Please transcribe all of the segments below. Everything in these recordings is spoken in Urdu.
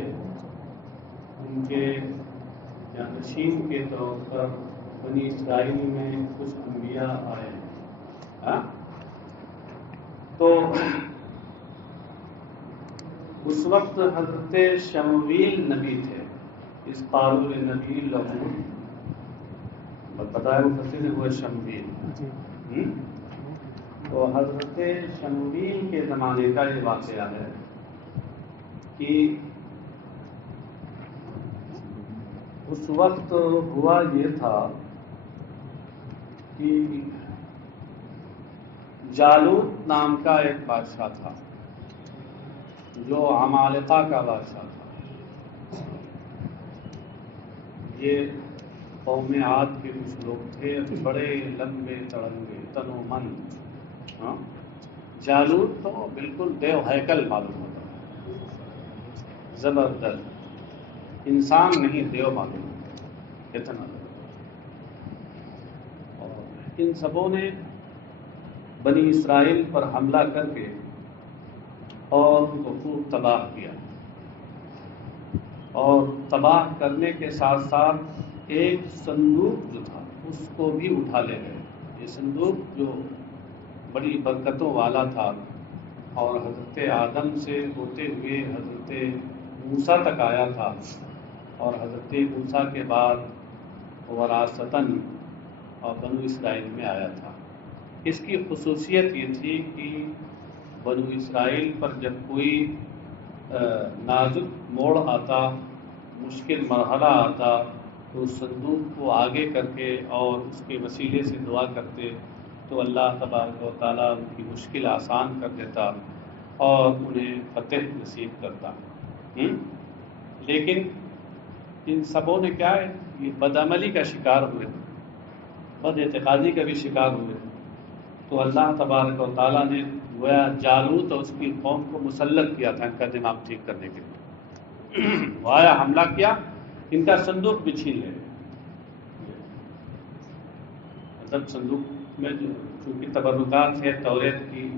ان کے جانشین کے طور پر بنی اسرائیل میں کچھ انبیاء آئے ہیں. تو اس وقت حضرت شمویل نبی تھے. اس قالوا لنبی لہو بتایا مفسر وہ شمویل. تو حضرت شمویل کے زمانے کا یہ واقعہ ہے کہ اس وقت ہوا یہ تھا کہ جالوت نام کا ایک بادشاہ تھا جو عمالقہ کا بادشاہ تھا. یہ قوم عاد کے کچھ لوگ تھے، بڑے لمبے تڑنگے تنومند. جالوت تو بالکل دیو ہیکل معلوم ہوتا ہے، زبردست انسان نہیں دیو معلوم ہوتا اتنا. اور ان سبوں نے بنی اسرائیل پر حملہ کر کے اور ان کو خوب تباہ کیا، اور تباہ کرنے کے ساتھ ساتھ ایک صندوق جو تھا اس کو بھی اٹھا لے گئے. یہ صندوق جو بڑی برکتوں والا تھا اور حضرت آدم سے ہوتے ہوئے حضرت موسیٰ تک آیا تھا، اور حضرت موسیٰ کے بعد وراثتاً اور بنو اسرائیل میں آیا تھا. اس کی خصوصیت یہ تھی کہ بنو اسرائیل پر جب کوئی نازک موڑ آتا، مشکل مرحلہ آتا، تو صندوق کو آگے کر کے اور اس کے وسیلے سے دعا کرتے تو اللہ تبارک و تعالیٰ ان کی مشکل آسان کر دیتا اور انہیں فتح نصیب کرتا. لیکن ان سبوں نے کیا ہے، یہ بدعملی کا شکار ہوئے، بد اعتقادی کا بھی شکار ہوئے. تو اللہ تبارک و تعالیٰ نے گویا جالوت اور اس کی قوم کو مسلط کیا تھا ان کا دماغ ٹھیک کرنے کے لیے. وہ آیا، حملہ کیا، ان کا صندوق بھی چھین لے. مطلب صندوق میں جو چونکہ تبرکات تھے، توریت کی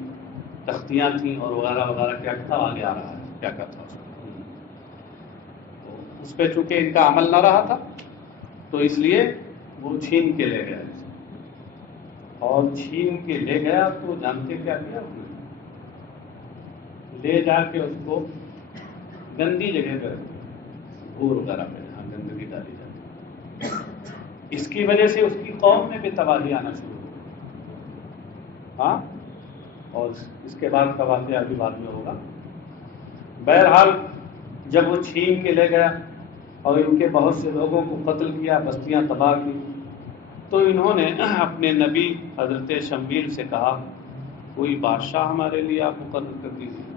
تختیاں تھیں اور وغیرہ وغیرہ، کیا تھا آگے آ رہا ہے کیا تھا اس پہ چونکہ ان کا عمل نہ رہا تھا تو اس لیے وہ چھین کے لے گئے. اور چھین کے لے گیا تو جانتے کیا کیا، لے جا کے اس کو گندی جگہ پہ گور وغیرہ پہ جہاں گندگی ڈالی جاتی. اس کی وجہ سے اس کی قوم میں بھی تباہی آنا شروع ہو. اور اس کے بعد کا واقعہ ابھی بعد میں ہوگا. بہرحال جب وہ چھین کے لے گیا اور ان کے بہت سے لوگوں کو قتل کیا، بستیاں تباہ کی، تو انہوں نے اپنے نبی حضرت شمویل سے کہا کوئی بادشاہ ہمارے لیے آپ مقرر کر دیجیے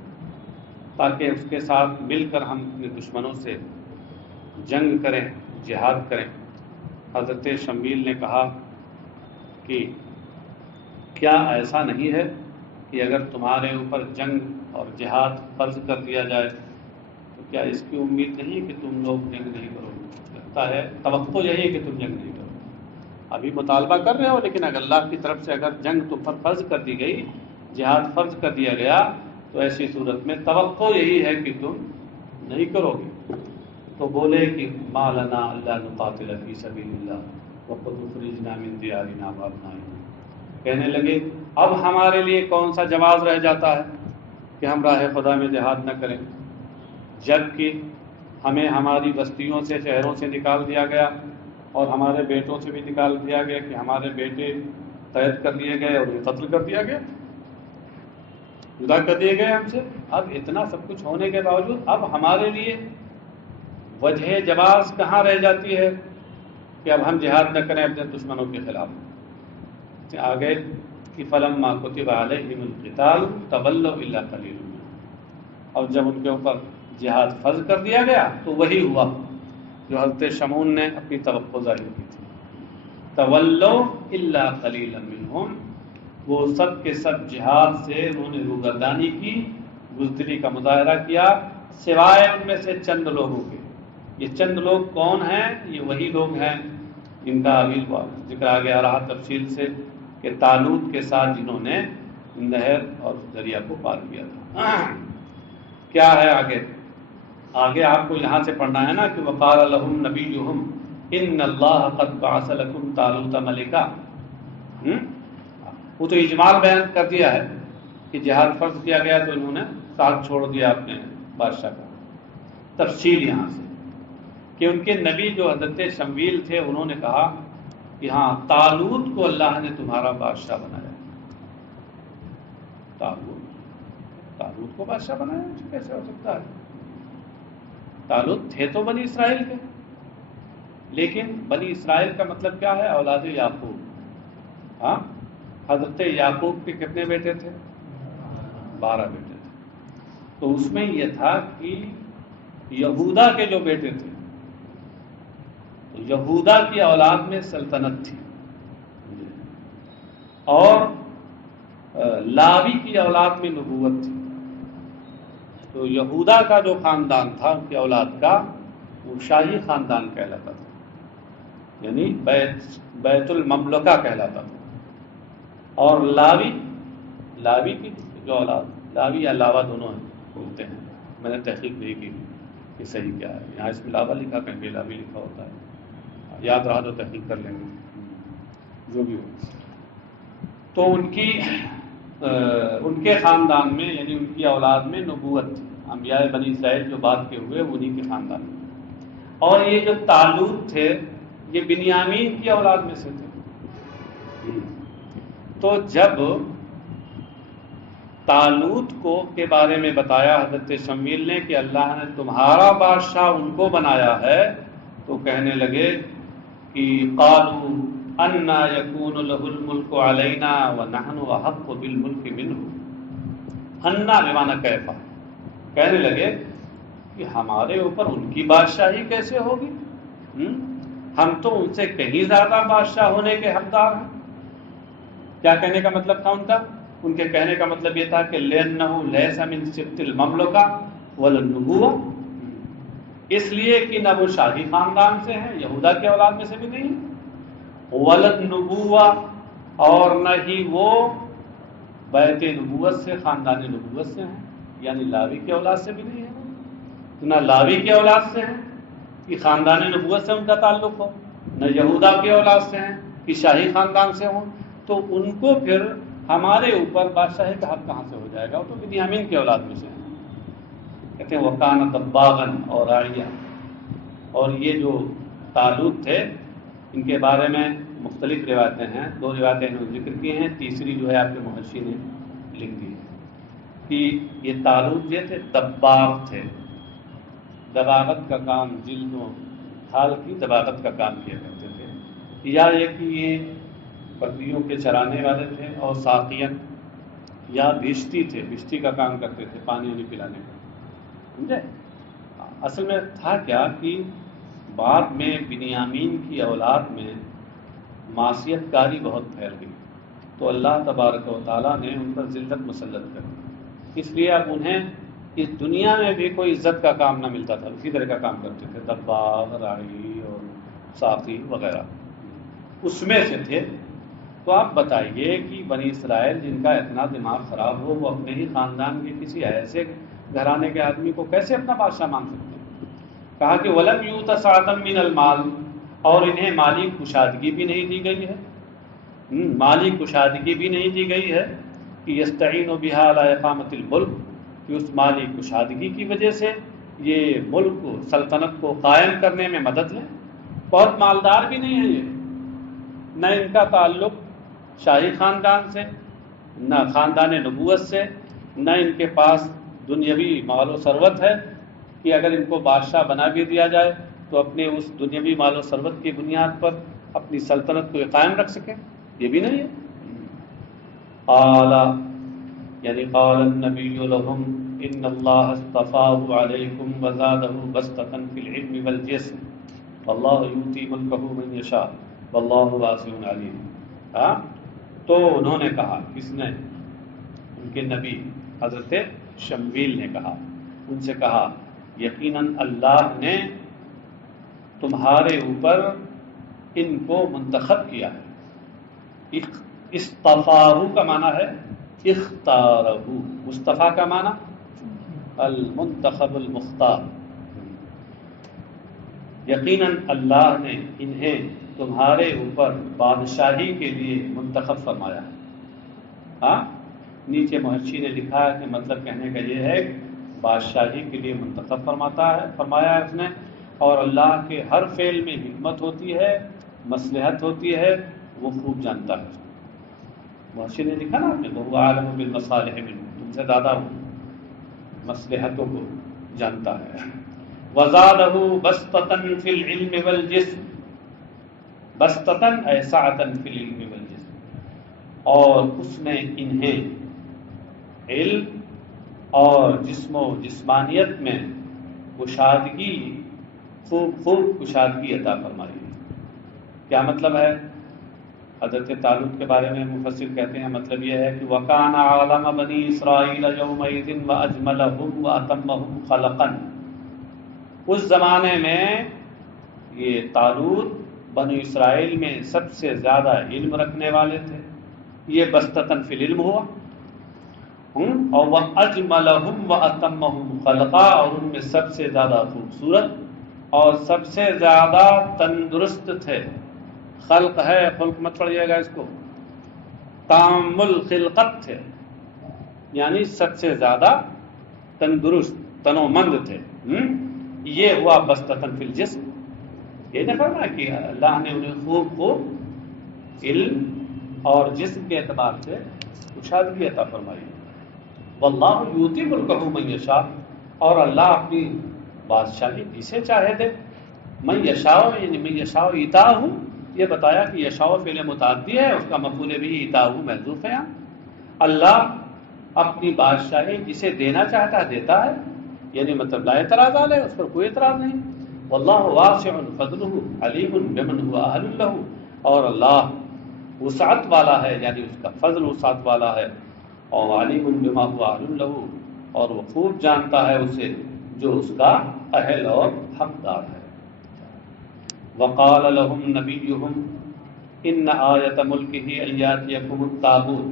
تاکہ اس کے ساتھ مل کر ہم اپنے دشمنوں سے جنگ کریں، جہاد کریں. حضرت شمویل نے کہا کہ کیا ایسا نہیں ہے کہ اگر تمہارے اوپر جنگ اور جہاد فرض کر دیا جائے تو کیا اس کی امید نہیں کہ تم لوگ جنگ نہیں کرو گے؟ لگتا ہے توقع یہی ہے کہ تم جنگ نہیں کرو. ابھی مطالبہ کر رہے ہو، لیکن اگر اللہ کی طرف سے اگر جنگ تم پر فرض کر دی گئی، جہاد فرض کر دیا گیا، تو ایسی صورت میں توقع یہی ہے کہ تم نہیں کرو گے. تو بولے کہ ما لنا الا نقاتل فی سبیل اللہ وقد اخرجنا من دیارنا وابنائنا. کہنے لگے اب ہمارے لیے کون سا جواز رہ جاتا ہے کہ ہم راہ خدا میں جہاد نہ کریں، جبکہ ہمیں ہماری بستیوں سے، شہروں سے نکال دیا گیا اور ہمارے بیٹوں سے بھی نکال دیا گیا کہ ہمارے بیٹے قید کر لیے گئے اور انہیں قتل کر دیا گیا، جدا کر دیے گئے ہم سے. اب اتنا سب کچھ ہونے کے باوجود اب ہمارے لیے وجہ جواز کہاں رہ جاتی ہے کہ اب ہم جہاد نہ کریں اپنے دشمنوں کے خلاف. آگے کہ فلما کتب علیہم القتال تولوا الا قلیل منهم. اور جب ان کے اوپر جہاد فرض کر دیا گیا تو وہی ہوا جو حضرت شمعون نے اپنی توقع ظاہر کی تھی. تولوا الا قلیلا منهم، وہ سب کے سب جہاد سے انہوں نے روگردانی کی، بزدلی کا مظاہرہ کیا، سوائے ان میں سے چند لوگوں کے. یہ چند لوگ کون ہیں؟ یہ وہی لوگ ہیں جن کا ابھی ذکر آ گیا رہا تفصیل سے کہ طالوت کے ساتھ جنہوں نے نہر اور دریا کو پار کیا تھا. کیا ہے آگے؟ آگے آپ کو یہاں سے پڑھنا ہے نا کہ وقال لهم نبیہم ان اللہ قد بعث لکم طالوت ملکا. وہ تو اجمال بیان کر دیا ہے کہ جہاد فرض کیا گیا تو انہوں نے ساتھ چھوڑ دیا اپنے بادشاہ کا. تفصیل یہاں سے کہ ان کے نبی جو حضرت شمویل تھے انہوں نے کہا کہ ہاں طالوت کو اللہ نے تمہارا بادشاہ بنایا. طالوت کو بادشاہ بنایا کیسے ہو سکتا ہے؟ طالوت تھے تو بنی اسرائیل کے، لیکن بنی اسرائیل کا مطلب کیا ہے؟ اولاد یعقوب. ہاں حضرت یعقوب کے کتنے بیٹے تھے؟ 12 بیٹے تھے. تو اس میں یہ تھا کہ یہودا کے جو بیٹے تھے، یہودا کی اولاد میں سلطنت تھی، اور لاوی کی اولاد میں نبوت تھی. تو یہودا کا جو خاندان تھا ان کی اولاد کا، وہ شاہی خاندان کہلاتا تھا، یعنی بیت المملکہ کہلاتا تھا. اور لاوی کی جو اولاد، لاوی یا لاوا دونوں ہیں بولتے ہیں، میں نے تحقیق نہیں کی کہ صحیح کیا ہے. یہاں اس میں لاوا لکھا، کہیں پہ لاوی لکھا ہوتا ہے، یاد رہا تو تحقیق کر لیں گے جو بھی ہو. تو ان کے خاندان میں، یعنی ان کی اولاد میں نبوت تھی. انبیاء بنی اسرائیل جو بعد کے ہوئے انہی کے خاندان میں. اور یہ جو طالوت تھے یہ بنیامین کی اولاد میں سے تھے. تو جب طالوت کو کے بارے میں بتایا حضرت شمویل نے کہ اللہ نے تمہارا بادشاہ ان کو بنایا ہے، تو کہنے لگے کہ قالوا انا یکون له الملک علینا ونحن احق بالملک منہ. انا بمعنی کیفا، کہنے لگے کہ ہمارے اوپر ان کی بادشاہی کیسے ہوگی؟ ہم تو ان سے کہیں زیادہ بادشاہ ہونے کے حقدار ہیں. کیا کہنے کا مطلب تھا ان کا؟ ان کے کہنے کا مطلب یہ تھا کہ لِأَنَّهُ لَيْسَ مِن سِبْطِ الْمَمْلُكَةِ وَلَا النُّبُوَّةِ، اس لیے کہ نہ وہ شاہی خاندان سے ہیں، یہودا کے اولاد میں سے بھی نہیں ہیں، وَلَا النُّبُوَّةِ، اور نہ ہی وہ بیت نبوت سے، خاندان نبوت سے ہیں، یعنی لاوی کی اولاد سے بھی نہیں ہے. نہ لاوی کی اولاد سے ہیں کہ خاندان نبوت سے ان کا تعلق ہو، نہ یہودا کی اولاد سے ہیں کہ شاہی خاندان سے ہوں. تو ان کو پھر ہمارے اوپر بادشاہی کا حق کہاں سے ہو جائے گا؟ وہ تو بنیامین کی اولاد میں سے ہیں. کہتے ہیں وَكَانَ طَبَّاغًا اور رَاعِيًا. اور یہ جو طالوت تھے ان کے بارے میں مختلف روایتیں ہیں. 2 روایتیں انہوں نے ذکر کی ہیں، تیسری جو ہے آپ کے محشی نے لکھ دی ہے کہ یہ طالوت جو تھے دباغ تھے. دباغت کا کام، جلد و کھال کی دباغت کا کام کیا کرتے تھے. یا یہ کہ یہ بکریوں کے چرانے والے تھے، اور ساقین یا بھشتی تھے، بھشتی کا کام کرتے تھے، پانی نہیں پلانے کا. سمجھے؟ اصل میں تھا کیا کہ بعد میں بنیامین کی اولاد میں معصیت کاری بہت پھیل گئی، تو اللہ تبارک و تعالیٰ نے ان پر ذلت مسلط کر دی. اس لیے اب انہیں اس دنیا میں بھی کوئی عزت کا کام نہ ملتا تھا، اسی طرح کا کام کرتے تھے، دباغ، راعی اور ساقی وغیرہ اس میں سے تھے. تو آپ بتائیے کہ بنی اسرائیل جن کا اتنا دماغ خراب ہو، وہ اپنے ہی خاندان کے کسی ایسے گھرانے کے آدمی کو کیسے اپنا بادشاہ مان سکتے ہیں؟ کہا کہ وَلَمْ يُؤْتَ سَعَةً مِّنَ الْمَالِ، اور انہیں مالی کشادگی بھی نہیں دی گئی ہے. مالی کشادگی بھی نہیں دی گئی ہے کہ يَسْتَعِينُ بِهَا عَلَىٰ إِقَامَةِ الْمُلْكِ، کہ اس مالی کشادگی کی وجہ سے یہ ملک کو، سلطنت کو قائم کرنے میں مدد لیں. بہت مالدار بھی نہیں ہے یہ، نہ ان کا تعلق شاہی خاندان سے، نہ خاندان نبوت سے، نہ ان کے پاس دنیاوی مال و ثروت ہے کہ اگر ان کو بادشاہ بنا بھی دیا جائے تو اپنے اس دنیاوی مال و ثروت کی بنیاد پر اپنی سلطنت کو قائم رکھ سکیں. یہ بھی نہیں ہے. قال یعنی قال النبی لهم ان اللہ اصطفاہ علیکم وزادہ بسطۃ فی العلم والجسم واللہ یؤتی ملکہ من یشاء واللہ واسع علیم. تو انہوں نے کہا، کس نے؟ ان کے نبی حضرت شمویل نے کہا، ان سے کہا یقیناً اللہ نے تمہارے اوپر ان کو منتخب کیا ہے. اصطفاہ کا معنی ہے اختارہ، مصطفیٰ کا معنی المنتخب المختار. یقیناً اللہ نے انہیں تمہارے اوپر بادشاہی کے لیے منتخب فرمایا ہے. ہاں، نیچے محشی نے لکھا ہے کہ مطلب کہنے کا یہ ہے کہ بادشاہی کے لیے منتخب فرمایا ہے اس نے، اور اللہ کے ہر فعل میں حکمت ہوتی ہے، مصلحت ہوتی ہے، وہ خوب جانتا ہے. محشی نے لکھا نا آپ نے، وہ عالم بالمصالح منہ، تم سے زیادہ مصلحتوں کو جانتا ہے. وزادہ بسطۃ فی العلم والجسم، بسطۃ اے سعۃ فی العلم والجسم، اور اس نے انہیں علم اور جسم و جسمانیت میں کشادگی، خوب کشادگی عطا فرمائی. کیا مطلب ہے؟ حضرت طالوت کے بارے میں مفسر کہتے ہیں مطلب یہ ہے کہ وَكَانَ عَالَمَ بَنِي إِسْرَائِيلَ يَوْمَئِذٍ وَأَجْمَلَهُمْ وَأَتَمَّهُمْ خَلَقًا. اس زمانے میں یہ طالوت بنو اسرائیل میں سب سے زیادہ علم رکھنے والے تھے. یہ بسطتاً فی العلم ہوا، اور وَأَجْمَلَهُمْ وَأَتَمَّهُمْ خَلَقًا، اور ان میں سب سے زیادہ خوبصورت اور سب سے زیادہ تندرست تھے. خلق ہے، خلق مت پڑھیے گا اس کو، تام الخلقت تھے، یعنی سب سے زیادہ تندرست تنومند تھے. یہ ہوا بسطتاً فی الجسم. یہ نہ فرمایا کہ اللہ نے انہیں خوب علم اور جسم کے اعتبار سے کشادگی عطا فرمائی. واللہ یؤتی ملکہ من یشاء، اور اللہ اپنی بادشاہی جسے چاہے دے. من یشاء یعنی من یشاء ایتاہ، یہ بتایا کہ یشاء فعل متعدی ہے، اس کا مفعول بھی ایتاہ محذوف ہے. اللہ اپنی بادشاہی جسے دینا چاہتا ہے دیتا ہے، یعنی مطلب لا اعتراض علیہ، اس پر کوئی اعتراض نہیں. واللہ واسع فضلہ علیم بمن هو اہل لہ، اور اللہ وسعت والا ہے، یعنی اس کا فضل وسعت والا ہے، اور علیم بما هو اہل لہ، اور وہ خوب جانتا ہے اسے جو اس کا اہل اور حقدار ہے. وقال لهم نبیہم ان آیت ملکہ ان یاتیکم التابوت.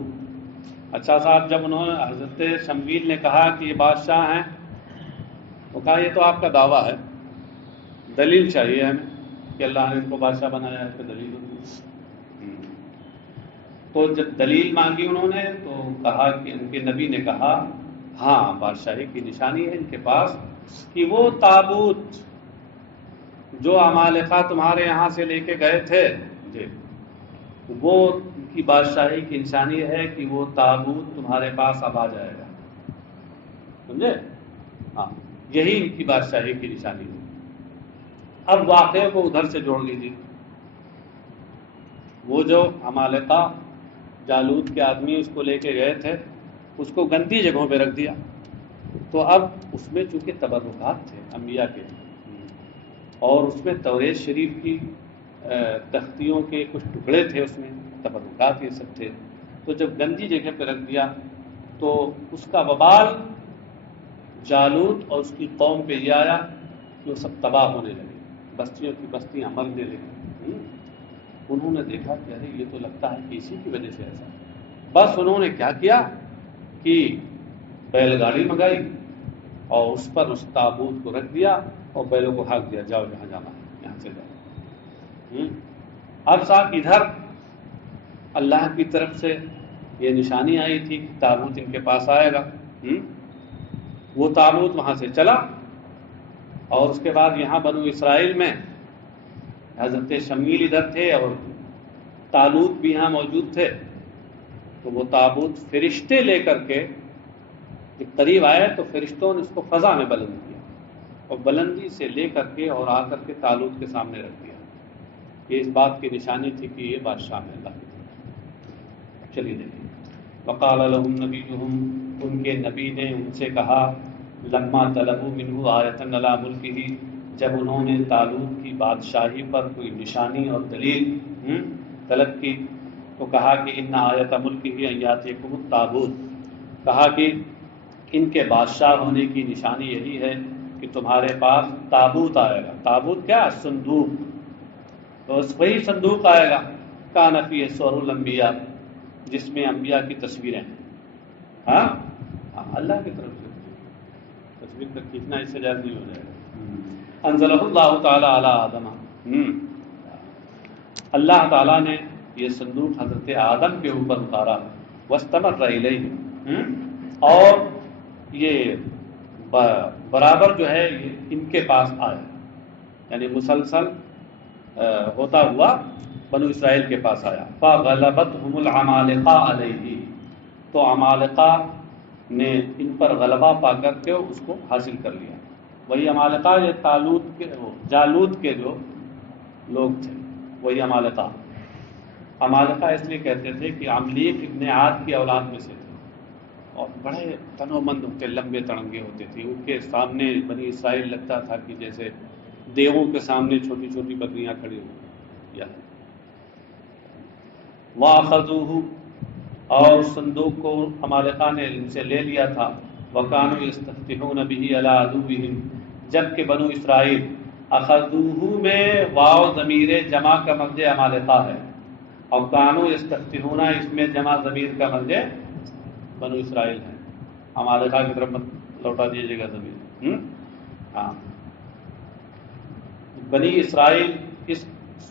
اچھا صاحب، جب انہوں نے حضرت شمویل نے کہا کہ یہ بادشاہ ہیں، وہ کہا یہ تو آپ کا دعویٰ ہے، دلیل چاہیے ہمیں کہ اللہ نے ان کو بادشاہ بنایا ہے، تو دلیل ہوگی. تو جب دلیل مانگی انہوں نے تو کہا کہ ان کے نبی نے کہا ہاں بادشاہی کی نشانی ہے ان کے پاس کہ وہ تابوت جو عمالقہ تمہارے یہاں سے لے کے گئے تھے، جی، وہ ان کی بادشاہی کی نشانی ہے کہ وہ تابوت تمہارے پاس اب آ جائے گا. سمجھے؟ ہاں، یہی ان کی بادشاہی کی نشانی ہے. اب واقعے کو ادھر سے جوڑ لیجیے. وہ جو عمالقہ جالوت کے آدمی اس کو لے کے گئے تھے، اس کو گندی جگہوں پہ رکھ دیا. تو اب اس میں چونکہ تبرکات تھے انبیاء کے، اور اس میں توریت شریف کی تختیوں کے کچھ ٹکڑے تھے، اس میں تبرکات یہ سب تھے. تو جب گندی جگہ پہ رکھ دیا تو اس کا وبال جالوت اور اس کی قوم پہ یہ آیا کہ وہ سب تباہ ہونے لگے، بستیوں کی بستیاں مرنے لگی. انہوں نے دیکھا کہ ارے یہ تو لگتا ہے کہ اسی کی وجہ سے ایسا. بس انہوں نے کیا کیا کہ بیل گاڑی منگائی اور اس پر اس تابوت کو رکھ دیا اور بیلوں کو ہانک دیا، جاؤ جہاں جانا ہے یہاں سے جاؤ. اب صاحب ادھر اللہ کی طرف سے یہ نشانی آئی تھی کہ تابوت ان کے پاس آئے گا. وہ تابوت وہاں سے چلا، اور اس کے بعد یہاں بنو اسرائیل میں حضرت شمیل ادھر تھے اور طالوت بھی یہاں موجود تھے. تو وہ تابوت فرشتے لے کر کے جب قریب آئے تو فرشتوں نے اس کو فضا میں بلند کیا اور بلندی سے لے کر کے اور آ کر کے طالوت کے سامنے رکھ دیا. یہ اس بات کی نشانی تھی کہ یہ بادشاہ ہے اللہ کی طرف. چلیے دیکھیے. وقال لهم نبیہم، ان کے نبی نے ان سے کہا لما طلبوا منہ آیۃ علی ملکہ، جب انہوں نے طالوت کی بادشاہی پر کوئی نشانی اور دلیل طلب کی تو کہا کہ ان آیۃ ملکہ ان یاتیکم التابوت، کہا کہ ان کے بادشاہ ہونے کی نشانی یہی ہے کہ تمہارے پاس تابوت آئے گا. تابوت کیا؟ صندوق. تو وہی صندوق آئے گا کان فیہ صور الانبیاء، جس میں انبیاء کی تصویریں ہیں. ہاں اللہ کی طرف سے تصویر کا کھینچنا اس سے جائز نہیں ہو جائے گا. انزلہ اللہ تعالی علی آدم، اللہ تعالیٰ نے یہ صندوق حضرت آدم کے اوپر اتارا، واستمر الیہ، اور یہ برابر جو ہے یہ ان کے پاس آیا، یعنی مسلسل ہوتا ہوا بنو اسرائیل کے پاس آیا۔ فغلبتہم العمالقہ علیہ، تو عمالقہ نے ان پر غلبہ پا کر کے اس کو حاصل کر لیا۔ وہی عمالقہ یہ جالوت کے جو لوگ تھے وہی عمالقہ۔ عمالقہ اس لیے کہتے تھے کہ عملیق ابن عاد کی اولاد میں سے تھے، اور بڑے تنو مند ہوتے، لمبے تڑنگے ہوتے تھے، ان کے سامنے بنی اسرائیل لگتا تھا کہ جیسے دیووں کے سامنے چھوٹی چھوٹی بکریاں کھڑی ہوئی۔ یا وَأَخَذُوهُ، اور صندوق کو عمالقہ نے ان سے لے لیا تھا۔ وَكَانُوا يَسْتَفْتِحُونَ بِهِ عَلَىٰ عَدُوِّهِمْ، جبکہ بنو اسرائیل، اخذوہ میں واو ضمیر جمع کا مرجع عمالقہ ہے، اور کانوا یستفتحون اس میں جمع ضمیر کا مرجع بنو اسرائیل ہے۔ عمالقہ کی طرف لوٹا دیجیے گا ضمیر۔ ہاں، بنی اسرائیل اس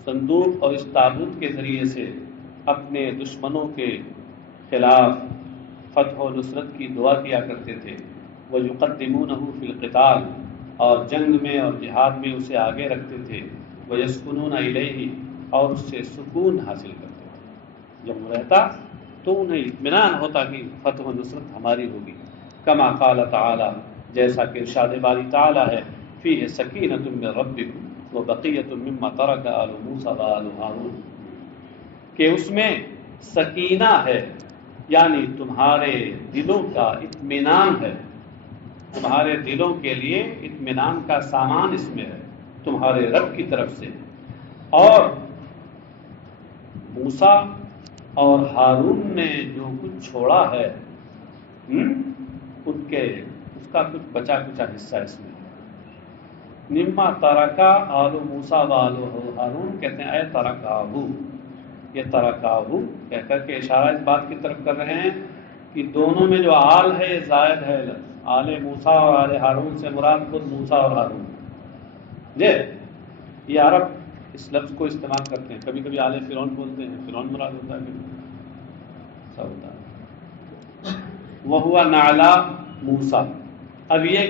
صندوق اور اس تابوت کے ذریعے سے اپنے دشمنوں کے خلاف فتح و نصرت کی دعا کیا کرتے تھے۔ وَيُقَدِّمُونَهُ فِي الْقِتَالِ، اور جنگ میں اور جہاد میں اسے آگے رکھتے تھے۔ وَيَسْكُنُونَ إِلَيْهِ، اور اس سے سکون حاصل کرتے تھے، جب وہ رہتا تو انہیں اطمینان ہوتا کہ فتح و نصرت ہماری ہوگی۔ كما قال تعالی، جیسا کہ ارشاد باری تعالی ہے، فِيهِ سَكِينَةٌ مِّن رَبِّكُمْ وَبَقِيَّةٌ مِّمَّا تَرَكَ آلُ مُوسَىٰ وَآلُ هَارُونَ، کہ اس میں سکینہ ہے، یعنی تمہارے دلوں کا اطمینان ہے، تمہارے دلوں کے لیے اطمینان کا سامان اس میں ہے تمہارے رب کی طرف سے۔ اور موسیٰ اور ہارون نے جو کچھ چھوڑا ہے اس کا کچھ بچا کچا حصہ اس میں ہے۔ مما ترکا آل موسیٰ و آل ہارون، کہتے ہیں اے ترکاہو، یہ ترکاہو کہہ کر کے اشارہ اس بات کی طرف کر رہے ہیں کہ دونوں میں جو آل ہے یہ زائد ہے، آل موسیٰ اور آل ہارون سے مراد خود موسیٰ اور ہارون۔ یہ عرب اس لفظ کو استعمال کرتے ہیں، کبھی کبھی آل فرعون بولتے ہیں، فرعون مراد ہوتا ہے، ایسا ہوتا ہے۔ وَهُوَ نَعْلَى موسیٰ، اب یہ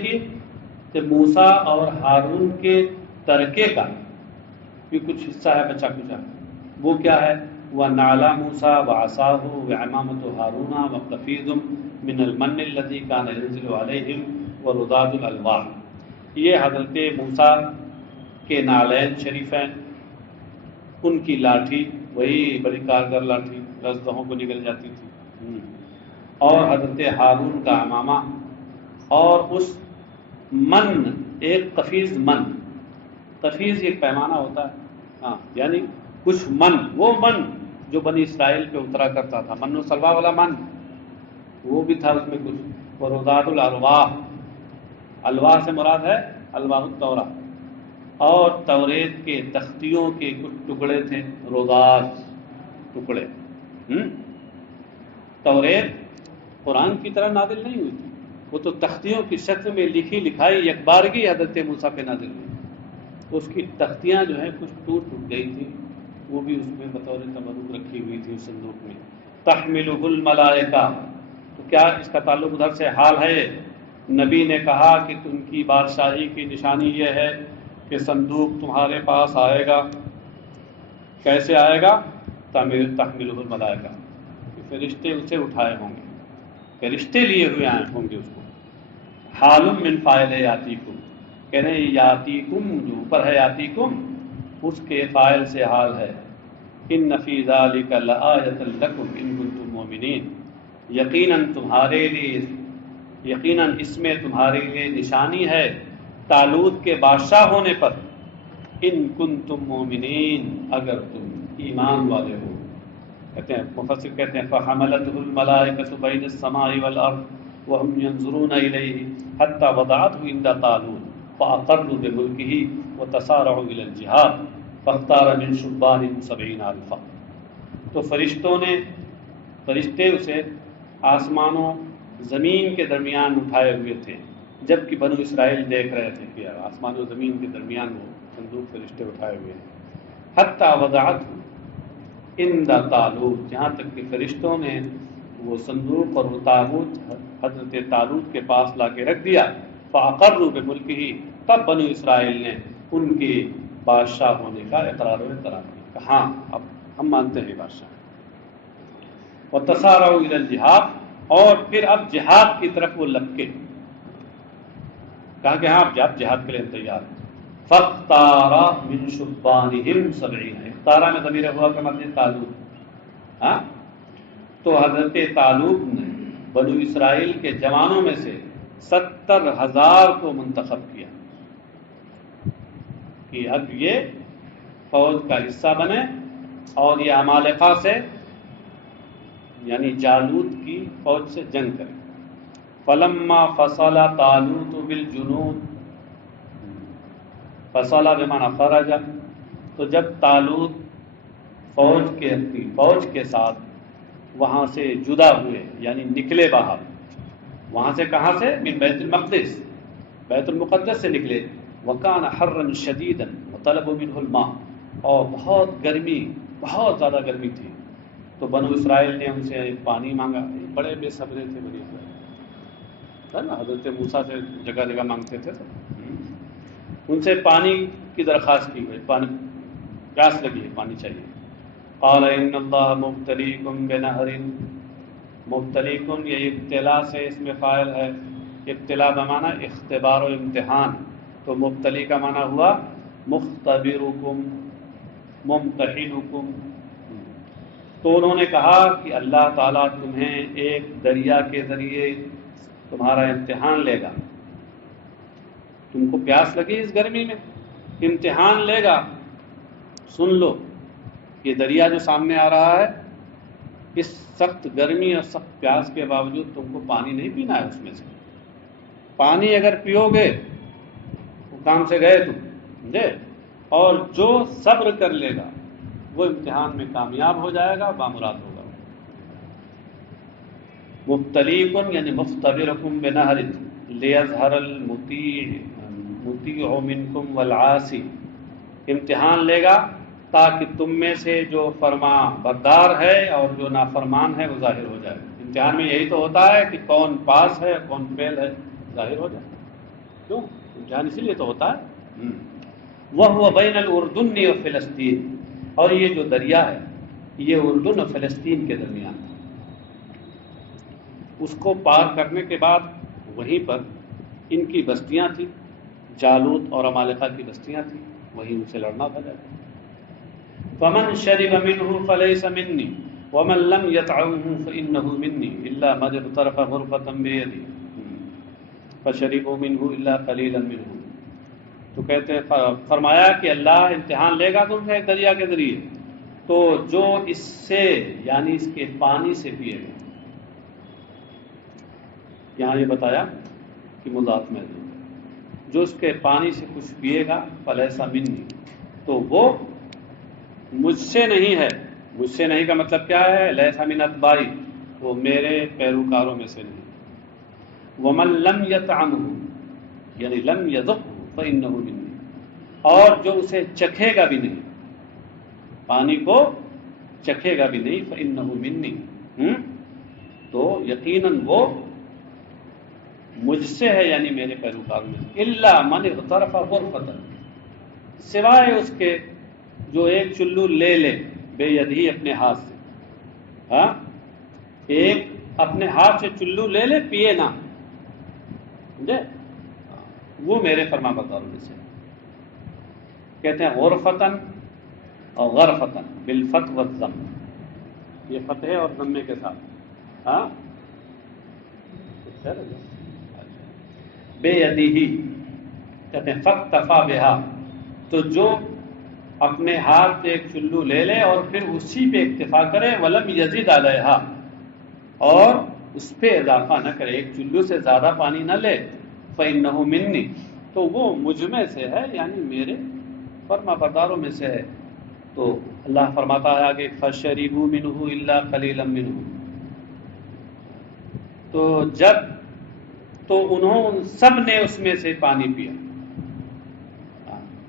کہ موسیٰ اور ہارون کے ترکے کا بھی کچھ حصہ ہے بچا کچا، وہ کیا ہے؟ وَنَعْلَى موسیٰ وَعَصَاهُ وَعِمَامَةُ هَارُونَ وَقَفِيدٌ مِّنَ الْمَنِّ الَّذِي كَانَ يَنزِلُ عَلَيْهِمْ وَرُدَادُ الْأَلْوَاحِ، یہ حضرت موسیٰ کے نالین شریفین، ان کی لاٹھی، وہی بڑی کارگر لاٹھی رزدہوں کو نگل جاتی تھی، اور حضرت ہارون کا امامہ، اور اس من، ایک قفیز من، قفیز ایک پیمانہ ہوتا ہے، ہاں، یعنی کچھ من، وہ من جو بنی اسرائیل پہ اترا کرتا تھا، من و سلوا والا من، وہ بھی تھا اس میں کچھ۔ ورُدَادُ الْأَلْوَاحِ، الواح سے مراد ہے الواح التوراہ، اور توریت کے تختیوں کے کچھ ٹکڑے تھے، رُدَاد ٹکڑے۔ توریت قرآن کی طرح نازل نہیں ہوئی تھی، وہ تو تختیوں کی شکل میں لکھی لکھائی یکبارگی حضرت موسیٰ پہ نازل ہوئی۔ اس کی تختیاں جو ہیں کچھ ٹوٹ گئی تھی، وہ بھی اس میں بطور تبرک رکھی ہوئی تھی اس صندوق میں۔ تحملہ الملائکہ، تو کیا اس کا تعلق ادھر سے حال ہے؟ نبی نے کہا کہ تم کی بادشاہی کی نشانی یہ ہے کہ صندوق تمہارے پاس آئے گا، کیسے آئے گا؟ تحملہ الملائکہ، کہ فرشتے اسے اٹھائے ہوں گے، فرشتے لیے ہوئے آئے ہوں گے اس کو۔ حال من فاعل یاتیکم، کہہ رہے ہیں یاتیکم جو اوپر ہے یاتیکم، اس کے فاعل سے حال ہے۔ ان فی ذلک لآیۃ لکم ان کنتم مؤمنین، یقیناً تمہارے لیے، یقیناً اس میں تمہارے لیے نشانی ہے طالوت کے بادشاہ ہونے پر، ان کنتم مؤمنین، اگر تم ایمان والے ہو۔ کہتے ہیں مفسر کہتے ہیں فحملته الملائکۃ بین السماء والارض وهم ينظرون الیہ حتی وضعته عند طالوت فاقروا بملکہ وتسارعوا الی الجہاد فاختار من شبان 70,000۔ تو فرشتے اسے آسمان و زمین کے درمیان اٹھائے ہوئے تھے، جبکہ بنو اسرائیل دیکھ رہے تھے کہ آسمان و زمین کے درمیان وہ صندوق فرشتے اٹھائے ہوئے ہیں، حتی وضعته عند طالوت، جہاں تک کہ فرشتوں نے وہ صندوق اور وہ تابوت حضرت طالوت کے پاس لا کے رکھ دیا، فاقروا بملکہ، تب بنو اسرائیل نے ان کے بادشاہ ہونے کا اقرار و اعتراف کیا کہ ہاں اب ہم مانتے ہیں بادشاہ۔ وتصارعوا الی الجہاد، اور پھر اب جہاد کی طرف وہ لپکے، کہا کہ ہاں اب جہاد کے لیے تیار ہیں۔ فاختار من شبانہم 70، اختارا میں ضمیر ہوا کا مطلب طالوت، ہاں تو حضرت طالوت نے بنو اسرائیل کے جوانوں میں سے 70,000 کو منتخب کیا کہ اب یہ فوج کا حصہ بنے اور یہ عمالقہ سے یعنی جالوت کی فوج سے جنگ کرے۔ فلما فصل طالوت بالجنود، فصل بمعنی خرج، تو جب طالوت فوج کے ساتھ وہاں سے جدا ہوئے یعنی نکلے باہر، وہاں سے کہاں سے؟ من بیت المقدس، بیت المقدس سے نکلے، وکان حرا شدیدا وطلبوا منه الماء، اور بہت گرمی، بہت زیادہ گرمی تھی، تو بنو اسرائیل نے ان سے پانی مانگا، بڑے بے صبرے تھے بنی اسرائیل، نا حضرت موسیٰ سے جگہ جگہ مانگتے تھے، ان سے پانی کی درخواست کی گئی، پانی پیاس لگی ہے، پانی چاہیے۔ قال ان اللہ مبتلیکم بنہر، مبتلیکم یہ ابتلا سے اس میں فاعل ہے، ابتلا بمعنی اختبار و امتحان، تو مبتلی کا معنی ہوا مختبرکم ممتحنکم، تو انہوں نے کہا کہ اللہ تعالیٰ تمہیں ایک دریا کے ذریعے تمہارا امتحان لے گا، تم کو پیاس لگی اس گرمی میں، امتحان لے گا، سن لو یہ دریا جو سامنے آ رہا ہے، اس سخت گرمی اور سخت پیاس کے باوجود تم کو پانی نہیں پینا ہے، اس میں سے پانی اگر پیو گے وہ کام سے گئے تم سمجھے، اور جو صبر کر لے گا وہ امتحان میں کامیاب ہو جائے گا، بامراد ہوگا۔ مبتلیکم یعنی مختبرکم بنہر لیظہر المطیع منکم والعاصی، امتحان لے گا تاکہ تم میں سے جو فرما بردار ہے اور جو نافرمان ہے وہ ظاہر ہو جائے۔ امتحان میں یہی تو ہوتا ہے کہ کون پاس ہے کون فیل ہے، ظاہر ہو جائے، کیوں؟ امتحان اسی لیے تو ہوتا ہے۔ وَهُوَ بَيْنَ الْأُرْدُنِ وَفِلَسْطِينَ، اور یہ جو دریا ہے یہ اردن اور فلسطین کے درمیان ہے، اس کو پار کرنے کے بعد وہیں پر ان کی بستیاں تھیں، جالوت اور عمالقہ کی بستیاں تھیں، وہیں ان سے لڑنا تھا جا کے۔ فَمَنْ شَرِبَ مِنْهُ فَلَيْسَ مِنِّي وَمَنْ لَمْ يَطْعَمْهُ فَإِنَّهُ مِنِّي إِلَّا مَنِ اغْتَرَفَ غُرْفَةً بِيَدِهِ فَشَرِبُوا مِنْهُ إِلَّا قَلِيلًا مِنْهُ، تو کہتے ہیں فرمایا کہ اللہ امتحان لے گا تم سے ایک دریا کے ذریعے، تو جو اس سے یعنی اس کے پانی سے پیے گا، یہاں یہ بتایا کہ مضاف میں جو اس کے پانی سے کچھ پیے گا فلیسا منی، تو وہ مجھ سے نہیں ہے۔ مجھ سے نہیں کا مطلب کیا ہے؟ لیسا من اتبائی، وہ میرے پیروکاروں میں سے نہیں۔ ومن لم یطعمہ یعنی لم یذقہ فإنہ منی، اور جو اسے چکھے گا بھی نہیں، پانی کو چکھے گا بھی نہیں، فإنہ منی، تو یقیناً وہ مجھ سے ہے یعنی میرے پیروکاروں میں۔ الا من اغترف غرفۃ، سوائے اس کے جو ایک چلو لے لے بے یدی اپنے ہاتھ سے، ہاں ایک اپنے ہاتھ سے چلو لے لے پیے نہ، سمجھے، وہ میرے فرما برداروں میں سے۔ کہتے ہیں غرفتن اور غرفتن بالفتح والضم، یہ فتح اور ضمے کے ساتھ، ہاں بے یدی ہی، کہتے ہیں فاکتفا بہا، تو جو اپنے ہاتھ ایک چلو لے لے اور پھر اسی پہ اکتفا کرے، ولم یزید علیہا، اور اس پہ اضافہ نہ کرے، ایک چلو سے زیادہ پانی نہ لے، فإنہ منی، تو وہ مجھ میں سے ہے یعنی میرے فرما برداروں میں سے ہے۔ تو اللہ فرماتا ہے آگے فشربوا منہ الا قلیلا منہ، تو جب تو انہوں سب نے اس میں سے پانی پیا،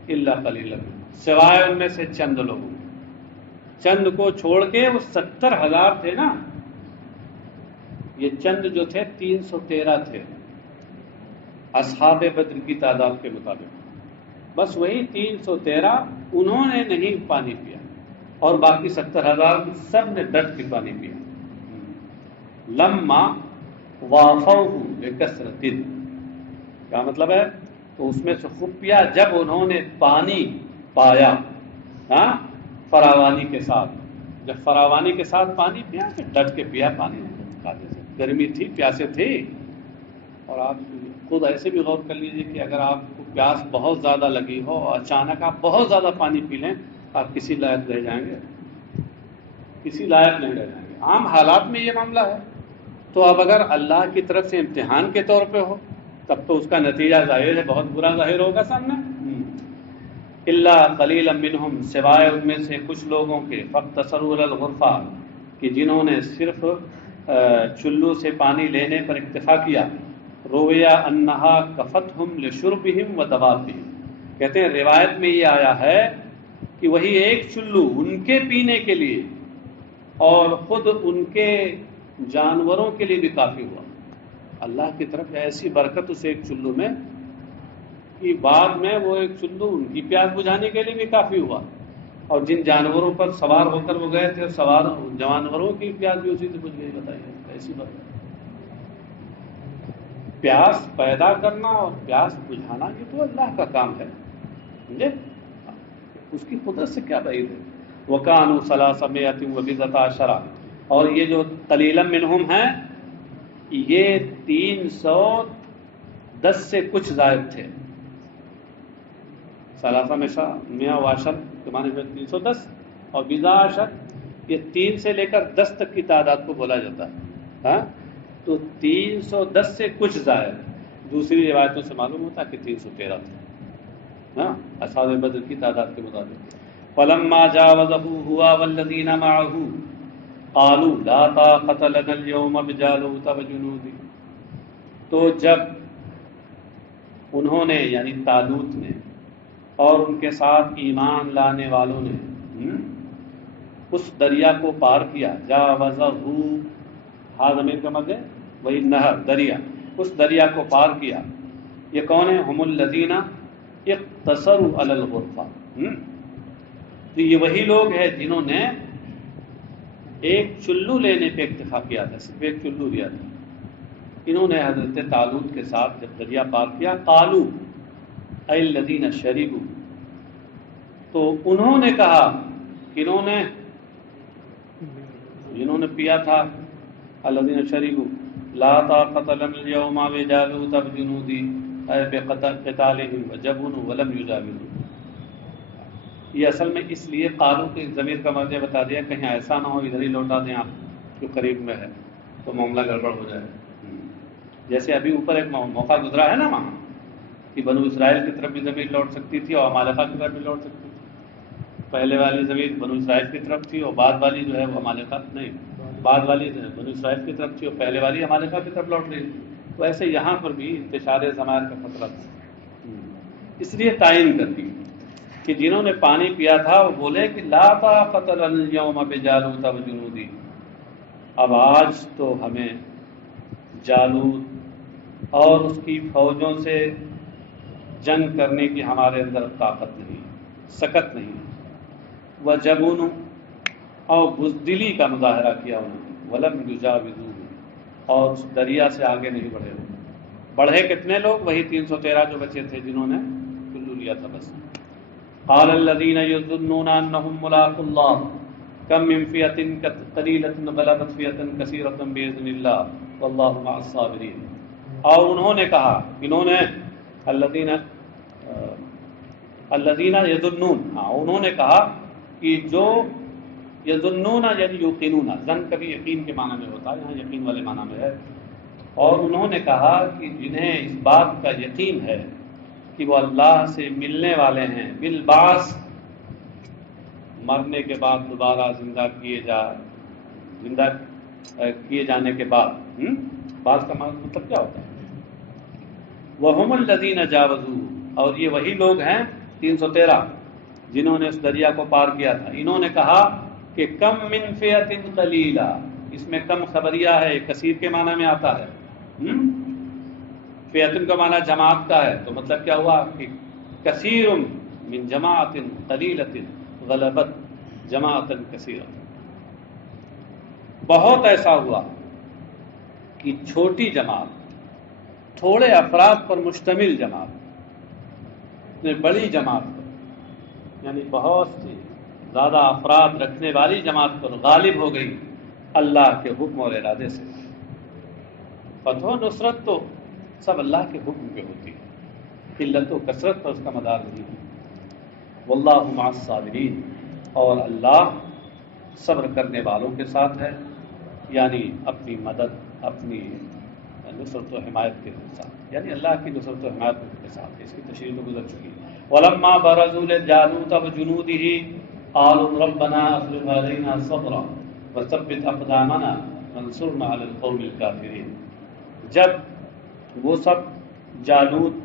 الا قلیلا سوائے ان میں سے چند لوگوں، چند کو چھوڑ کے وہ 70,000 تھے نا، یہ چند جو تھے 313 تھے اصحاب بدر کی تعداد کے مطابق، بس وہی 313 انہوں نے نہیں پانی پیا، اور باقی 70,000 سب نے ڈٹ کے پانی پیا۔ لما وافوہ بکثرۃ، کیا مطلب ہے؟ تو اس میں سے خوب پیا جب انہوں نے پانی پایا، ہاں فراوانی کے ساتھ، جب فراوانی کے ساتھ پانی پیا تو ڈٹ کے پیا پانی، گرمی تھی، پیاسے تھے۔ اور آپ خود ایسے بھی غور کر لیجیے کہ اگر آپ کو پیاس بہت زیادہ لگی ہو اور اچانک آپ بہت زیادہ پانی پی لیں، آپ کسی لائق رہ جائیں گے؟ کسی لائق نہیں رہ جائیں گے۔ عام حالات میں یہ معاملہ ہے، تو اب اگر اللہ کی طرف سے امتحان کے طور پہ ہو تب تو اس کا نتیجہ ظاہر ہے بہت برا ظاہر ہوگا سامنے۔ الا قلیلا منہم سوائے ان میں سے کچھ لوگوں کے، فاقتصروا علی الغرفہ کہ جنہوں نے صرف چلو سے پانی لینے پر اکتفا کیا، رویا انہا کفتہم لشربہم ودوابہم، کہتے ہیں روایت میں یہ آیا ہے کہ وہی ایک چلو ان کے پینے کے لیے اور خود ان کے جانوروں کے لیے بھی کافی ہوا۔ اللہ کی طرف ایسی برکت اس ایک چلو میں کہ بعد میں وہ ایک چلو ان کی پیاس بجھانے کے لیے بھی کافی ہوا، اور جن جانوروں پر سوار ہو کر وہ گئے تھے سوار جانوروں کی پیاس بھی اسی سے بجھ گئی۔ بتائیے ایسی برکت، پیاس پیدا کرنا اور پیاس بجھانا یہ تو اللہ کا کام ہے، سمجھے؟ اس کی قدرت سے کیا بعید ہے۔ وَكَانُوا ثَلَاثَمِائَةٍ وَبِضْعَةَ عَشَرَ، اور یہ جو قلیلا منہم ہیں یہ 310 سے کچھ زائد تھے۔ ثلاثہ میں میاں واشر کے معنی میں 310، اور بضع عشر یہ 3 سے لے کر 10 تک کی تعداد کو بولا جاتا ہے، ہاں تو 310 سے کچھ زائد، دوسری روایتوں سے معلوم ہوتا ہے کہ 313 تھے، ہاں اصحاب بدر کی تعداد کے مطابق۔ فلما جاوزه هو والذین معه قالوا لا طاقة لنا اليوم بجالوت وجنوده، تو جب انہوں نے یعنی طالوت نے اور ان کے ساتھ ایمان لانے والوں نے اس دریا کو پار کیا، جاوزہ ہا ضمیر کا مد ہے وہی نہر دریا، اس دریا کو پار کیا، یہ کون ہیں؟ ہم الذین اقتصروا علی الغرفہ، تو یہ وہی لوگ ہیں جنہوں نے ایک چلو لینے پہ اکتفا کیا تھا، صرف ایک چلو لیا تھا۔ انہوں نے حضرت طالوت کے ساتھ جب دریا پار کیا، قالوا اے الذین شربوا، تو انہوں نے کہا، کنہوں نے؟ جنہوں نے پیا تھا، الذین شربوا لا طاقۃ لنا اليوم بجالوت وجنودہ اے بقتالہم وجبنوا ولم یجاوزوا۔ یہ اصل میں اس لیے قالو کے ضمیر کا مرجع بتا دیا، کہیں ایسا نہ ہو ادھر ہی لوٹا دیں آپ جو قریب میں ہے تو معاملہ گڑبڑ ہو جائے۔ جیسے ابھی اوپر ایک موقع گزرا ہے نا وہاں کہ بنو اسرائیل کی طرف بھی ضمیر لوٹ سکتی تھی اور عمالقہ کی طرف بھی لوٹ سکتی تھی۔ پہلے والی ضمیر بنو اسرائیل کی طرف تھی اور بعد والی جو ہے وہ عمالقہ نہیں، بعد والی بنو اسرائیل کی طرف تھی اور پہلے والی عمالقہ کی طرف لوٹ رہی تھی۔ تو ایسے یہاں پر بھی انتشار ضمائر کا خطرہ تھا، اس لیے تعین کر دی کہ جنہوں نے پانی پیا تھا وہ بولے کہ لا طاقۃ لنا اليوم بجالوت وجنودہ، اب آج تو ہمیں جالوت اور اس کی فوجوں سے جنگ کرنے کی ہمارے اندر طاقت نہیں، سکت نہیں۔ وجبن، اور بزدلی کا مظاہرہ کیا انہوں نے، ولم یجاوزوہ، اور اس دریا سے آگے نہیں بڑھے وہ۔ بڑھے کتنے لوگ؟ وہی 313 جو بچے تھے جنہوں نے چلو لیا تھا بس۔ قال الذين يظنون انهم ملاقو الله كم من فئة قليلة غلبت فئة كثيرة بإذن الله والله مع الصابرين، اور انہوں نے کہا، انہوں نے الذين يظنون، انہوں نے کہا کہ جو یظنون یعنی یقینون، ظن کبھی یقین کے معنی میں ہوتا ہے، یہاں یقین والے معنی میں ہے، اور انہوں نے کہا کہ جنہیں اس بات کا یقین ہے کہ وہ اللہ سے ملنے والے ہیں، بالبعث، مرنے کے بعد دوبارہ زندہ کیے جانے کے بعد۔ بعث کا مطلب کیا ہوتا ہے؟ وَهُمُ الَّذِينَ جَاوَزُوا، اور یہ وہی لوگ ہیں 313 جنہوں نے اس دریا کو پار کیا تھا. انہوں نے کہا کہ کم من فئۃ قلیلہ، اس میں کم خبریہ ہے، کثیر کے معنی میں آتا ہے. فئۃ کا معنی جماعت کا ہے، تو مطلب کیا ہوا کہ کثیر من جماعت قلیلۃ غلبت جماعت کثیرۃ. بہت ایسا ہوا کہ چھوٹی جماعت، تھوڑے افراد پر مشتمل جماعت نے بڑی جماعت پر، یعنی بہت سی زیادہ افراد رکھنے والی جماعت پر غالب ہو گئی اللہ کے حکم اور ارادے سے. فتح و نصرت تو سب اللہ کے حکم پہ ہوتی ہے، قلت و کثرت پر اس کا مدار نہیں ہے. واللہ مع الصابرین، اور اللہ صبر کرنے والوں کے ساتھ ہے، یعنی اپنی مدد، اپنی نصرت و حمایت کے ساتھ، یعنی اللہ کی نصرت و حمایت کے ساتھ. اس کی تشریح تو گزر چکی ہے. وَلَمَّا بَرَزُوا لِجَالُوتَ وَجُنُودِهِ قَالُوا رَبَّنَا أَفْرِغْ عَلَيْنَا صَبْرًا وَثَبِّتْ أَقْدَامَنَا وَانصُرْنَا عَلَى الْقَوْمِ الْكَافِرِينَ. جب وہ سب جالوت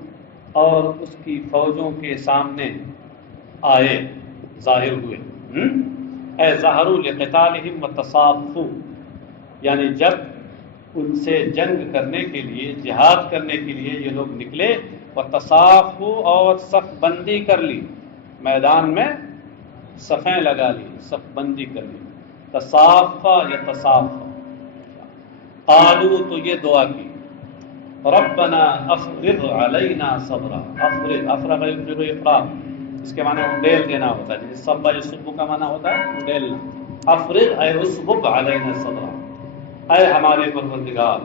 اور اس کی فوجوں کے سامنے آئے، ظاہر ہوئے، اے ظہروا لقتالہم وتصافوا، یعنی جب ان سے جنگ کرنے کے لیے، جہاد کرنے کے لیے یہ لوگ نکلے، وتصافوا، اور صف بندی کر لی، میدان میں صفیں لگا لی، صف بندی کر لی. تصافا یا تصافا. قالوا، تو یہ دعا کی، ربنا افرغ علینا صبرا. افرغ، افرغ یفرغ افراغ، اس کے معنی انڈیل دینا ہوتا ہے، جیسے صبا یصب کا معنی ہوتا ہے انڈیلنا. افرغ اے اسبغ علینا صبرا، اے ہمارے پروردگار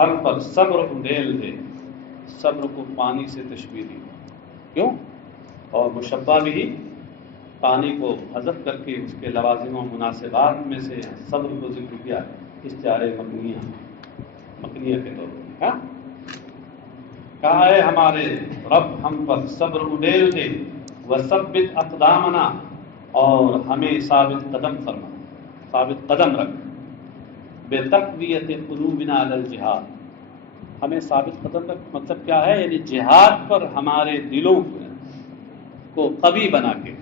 ہم پر صبر انڈیل دے. صبر کو پانی سے تشبیہ دی، کیوں؟ اور مشبہ بھی پانی کو حذف کر کے اس کے لوازم و مناسبات میں سے صبر کو ذکر کیا، استعارے مکنیہ کے طور پر. کہا ہے ہمارے رب ہم پر صبر اڈیل دے، وثبت اقدامنا، اور ہمیں ثابت قدم فرما، ثابت قدم رکھ. بتقویت قلوبنا علی الجہاد، ہمیں ثابت قدم رکھ مطلب کیا ہے؟ یعنی جہاد پر ہمارے دلوں کو قوی بنا کے،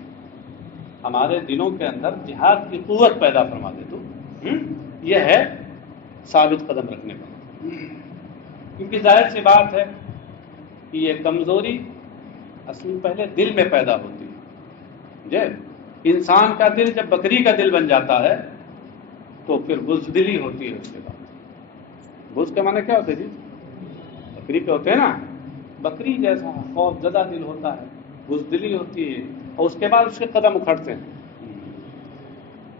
ہمارے دلوں کے اندر جہاد کی قوت پیدا فرما دے. تو یہ ہے ثابت قدم رکھنے کا. کیونکہ ظاہر سی بات ہے کہ یہ کمزوری اصل پہلے دل میں پیدا ہوتی ہے. جب انسان کا دل جب بکری کا دل بن جاتا ہے تو پھر بزدلی ہوتی ہے. اس کے بعد بز کا معنی کیا ہوتا ہے جی؟ بکری کے ہوتے ہیں نا، بکری جیسا خوف زدہ دل ہوتا ہے، بزدلی ہوتی ہے، اور اس کے بعد اس کے قدم اکھڑتے ہیں.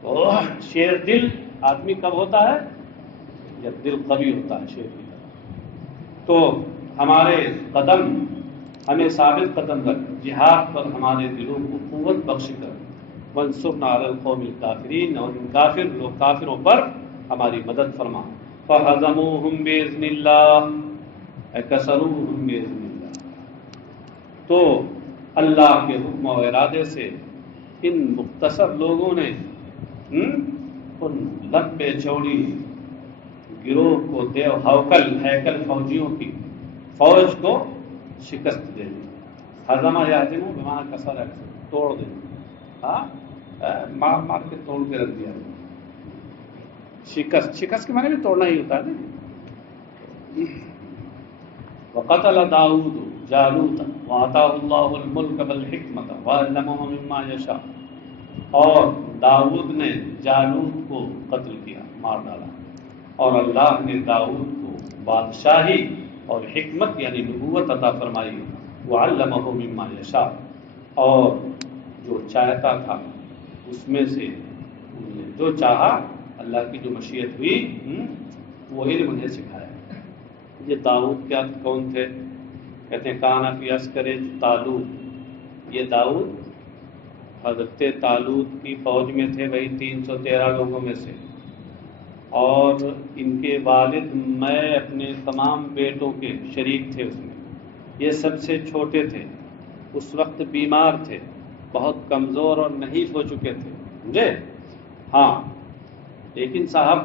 تو شیر دل آدمی کب ہوتا ہے؟ جب دل قوی ہوتا ہے، شیر دل. تو ہمارے قدم، ہمیں ثابت قدم رکھ، جہاد پر ہمارے دلوں کو قوت بخش کر. وانصرنا علی القوم الکافرین، اور ان کافر لوگ، کافروں پر ہماری مدد فرما. فہزموہم باذن اللہ، کسروہم باذن اللہ. تو اللہ کے حکم و ارادے سے ان مختصر لوگوں نے ان لمبے چوڑی گروہ کو، دیو ہیکل فوجیوں کی فوج کو شکست دے دی. ہزمہ یہزمو بمعنی کسر ہے، توڑ دے، مار مار کے توڑ کے رکھ دیا. شکست کے معنی بھی توڑنا ہی ہوتا ہے. وقتل داؤد جالوت وآتاہ اللہ الملک والحکمت وعلمہ مما یشاء، اور داؤد نے جالوت کو قتل کیا، مار ڈالا، اور اللہ نے داؤد کو بادشاہی اور حکمت یعنی نبوت عطا فرمائی. وعلمہ مما یشاء، اور جو چاہتا تھا اس میں سے جو چاہا، اللہ کی جو مشیت ہوئی وہ علم انہیں سکھایا. یہ داؤد کیا کون تھے؟ کہتے ہیں کانا فی عسکر طالوت. یہ داؤد حضرت طالوت کی فوج میں تھے، وہی 313 لوگوں میں سے. اور ان کے والد میں اپنے تمام بیٹوں کے شریک تھے اس میں. یہ سب سے چھوٹے تھے، اس وقت بیمار تھے، بہت کمزور اور نحیف ہو چکے تھے. سمجھے؟ ہاں، لیکن صاحب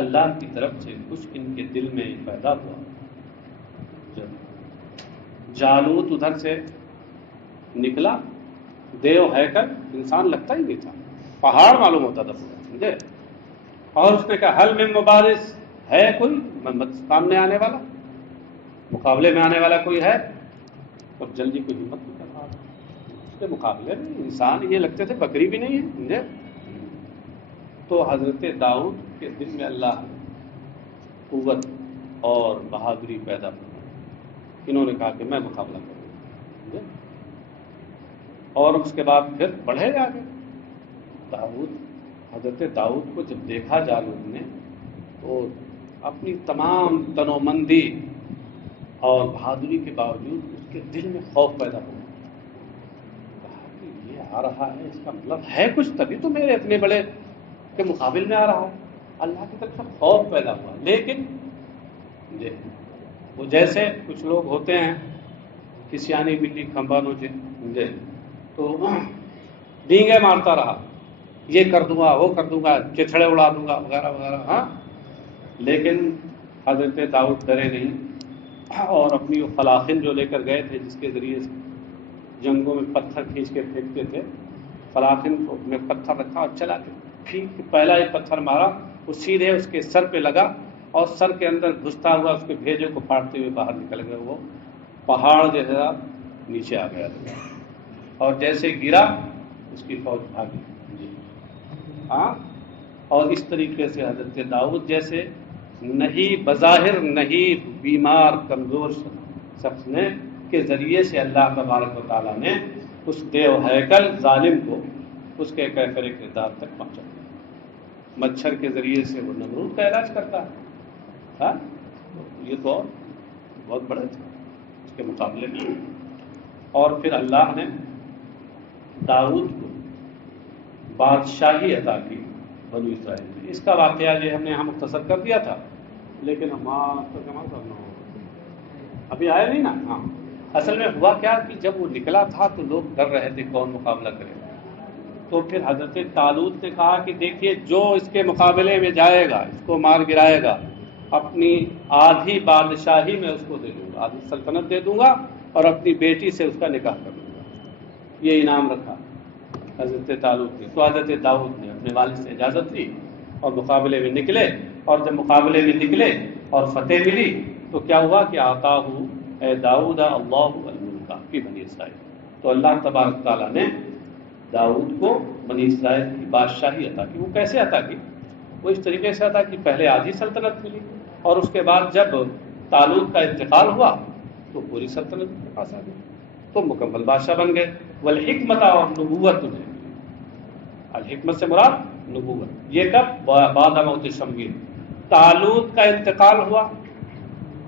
اللہ کی طرف سے کچھ ان کے دل میں پیدا ہوا. جالوت ادھر سے نکلا، دیو ہیکل، انسان لگتا ہی نہیں تھا، پہاڑ معلوم ہوتا تھا پورا، سمجھے؟ اور اس نے کہا حل من مبارز، ہے کوئی سامنے آنے والا، مقابلے میں آنے والا کوئی ہے؟ اور جلدی کوئی ہمت نہیں کر رہا تھا اس کے مقابلے میں، انسان یہ لگتے تھے بکری بھی نہیں ہے، سمجھے؟ تو حضرت داؤد کے دل میں اللہ قوت اور بہادری پیدا کی، انہوں نے کہا کہ میں مقابلہ کروں گا، سمجھے؟ اور اس کے بعد پھر بڑھے آگے داؤد، حضرت داؤد کو جب دیکھا جالوت نے تو اپنی تمام تنومندی اور بہادری کے باوجود اس کے دل میں خوف پیدا ہوا، کہا کہ یہ آ رہا ہے، اس کا مطلب ہے کچھ، تبھی تو میرے اتنے بڑے کے مقابل میں آ رہا ہے، اللہ کی طرف سے خوف پیدا ہوا۔ لیکن وہ جیسے کچھ لوگ ہوتے ہیں کہ سیانی بلی کھمبا نوچے، تو ڈینگے مارتا رہا، یہ کر دوں گا، وہ کر دوں گا، چتھڑے اڑا دوں گا، وغیرہ وغیرہ، ہاں۔ لیکن حضرت داؤد ڈرے نہیں، اور اپنی وہ فلاخن جو لے کر گئے تھے، جس کے ذریعے سے جنگوں میں پتھر کھینچ کے پھینکتے تھے، فلاخن کو میں پتھر رکھا اور چلا کے پھینک، پہلا ایک پتھر مارا، وہ سیدھے اس کے سر پہ لگا اور سر کے اندر گھستا ہوا اس کے بھیجے کو پھاڑتے ہوئے باہر نکل گئے، وہ پہاڑ جیسا نیچے آ گیا، اور جیسے گرا اس کی فوج بھاگی، ہاں۔ اور اس طریقے سے حضرت داؤد جیسے نہیں، بظاہر نہیں، بیمار کمزور شخص نے کے ذریعے سے اللہ تبارک و تعالیٰ نے اس دیو ہیکل ظالم کو اس کے کیفر کردار تک پہنچا دیا۔ مچھر کے ذریعے سے وہ نمرود کا علاج کرتا ہے، ہاں، یہ تو بہت بڑے تھے اس کے مقابلے میں۔ اور پھر اللہ نے داؤد کو بادشاہی عطا کی بنو اسرائیل میں۔ اس کا واقعہ یہ ہم نے یہاں مختصر کر دیا تھا، لیکن ہم ابھی آئے نہیں نا۔ ہاں، اصل میں ہوا کیا کہ جب وہ نکلا تھا تو لوگ ڈر رہے تھے کون مقابلہ کرے گا، تو پھر حضرت طالوت نے کہا کہ دیکھیے جو اس کے مقابلے میں جائے گا، اس کو مار گرائے گا، اپنی آدھی بادشاہی میں اس کو دے دوں گا، آدھی سلطنت دے دوں گا، اور اپنی بیٹی سے اس کا نکاح کر دوں گا۔ یہ انعام رکھا حضرت طالوت نے۔ تو حضرت داؤد نے اپنے والد سے اجازت لی اور مقابلے میں نکلے، اور جب مقابلے میں نکلے اور فتح ملی تو کیا ہوا کہ آتاہ اے داؤد اللہ الملک فی بنی اسرائیل، تو اللہ تبارک تعالیٰ نے داؤد کو بنی اسرائیل کی بادشاہی عطا کی۔ وہ کیسے عطا کی؟ وہ اس طریقے سے عطا کی، پہلے آدھی سلطنت ملی، اور اس کے بعد جب طالوت کا انتقال ہوا تو پوری سلطنت کے پاس آ گئی، تو مکمل بادشاہ بن گئے۔ والحکمت اور نبوت انہیں، الحکمت سے مراد نبوت۔ یہ کب؟ بعد موت شمویل، طالوت کا انتقال ہوا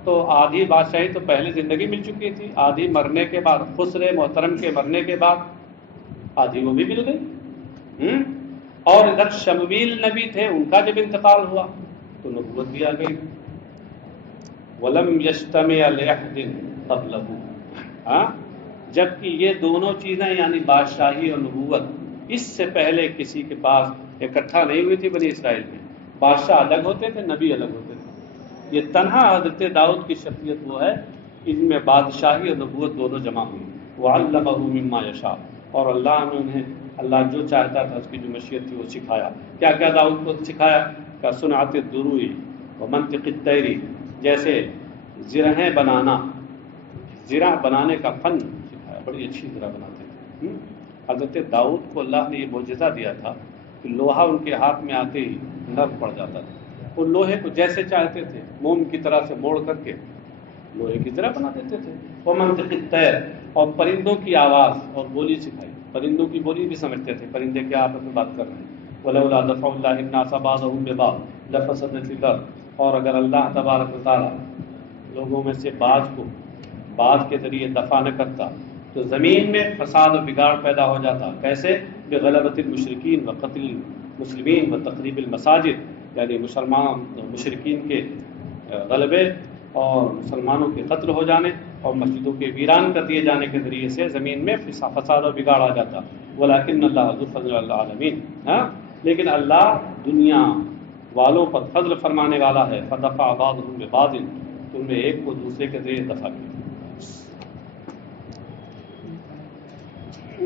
تو آدھی بادشاہی تو پہلے زندگی مل چکی تھی، آدھی مرنے کے بعد، خسر محترم کے مرنے کے بعد آدھی وہ بھی مل گئی، اور ادھر شمویل نبی تھے، ان کا جب انتقال ہوا تو نبوت بھی آ گئی۔ وَلَمْ يَجْتَمِعْ لِأَحَدٍ قَبْلَهُ، ہاں، جبکہ یہ دونوں چیزیں یعنی بادشاہی اور نبوت اس سے پہلے کسی کے پاس اکٹھا نہیں ہوئی تھی بنی اسرائیل میں۔ بادشاہ الگ ہوتے تھے، نبی الگ ہوتے تھے، یہ تنہا حضرت داؤد کی شخصیت وہ ہے ان میں بادشاہی اور نبوت دونوں جمع ہوئی۔ وَعَلَّمَهُ مِمَّا يَشَاءُ، اور اللہ نے انہیں، اللہ جو چاہتا تھا اس کی جو مشیت تھی وہ سکھایا۔ کیا کیا داؤد کو سکھایا؟ کہ صنعت الدروع ومنطق الطیر، جیسے زرہیں بنانا، زرہ بنانے کا فن سکھایا، بڑی اچھی زرہ بناتے تھے۔ حضرت داؤد کو اللہ نے یہ معجزہ دیا تھا کہ لوہا ان کے ہاتھ میں آتے ہی نرم پڑ جاتا تھا، وہ لوہے کو جیسے چاہتے تھے موم کی طرح سے موڑ کر کے لوہے کی طرح بنا دیتے تھے۔ ومنطق الطیر، اور پرندوں کی آواز اور بولی سکھائی، پرندوں کی بولی بھی سمجھتے تھے، پرندے کیا آپس میں بات کر رہے ہیں۔ وَلَوْلَا دَفْعُ اللَّهِ النَّاسَ بَعْضَهُم بِبَعْضٍ لَفَسَدَتِ الْأَرْضُ، اور اگر اللہ تبارک و تعالیٰ لوگوں میں سے بعض کو بعض کے ذریعے دفع نہ کرتا تو زمین میں فساد و بگاڑ پیدا ہو جاتا۔ کیسے؟ بغلبۃ المشرکین و قتل المسلمین و تخریب المساجد، یعنی مسلمان مشرکین کے غلبے اور مسلمانوں کے قتل ہو جانے اور مسجدوں کے ویران کر دیے جانے کے ذریعے سے زمین میں فساد و بگاڑ آ جاتا۔ ولیکن اللہ ذو فضل علی العالمین، ہاں، لیکن اللہ دنیا والوں پر فضل فرمانے والا ہے۔ فدفع بعضهم ببعض، تو ان میں ایک کو دوسرے کے ذریعے دفع کیا۔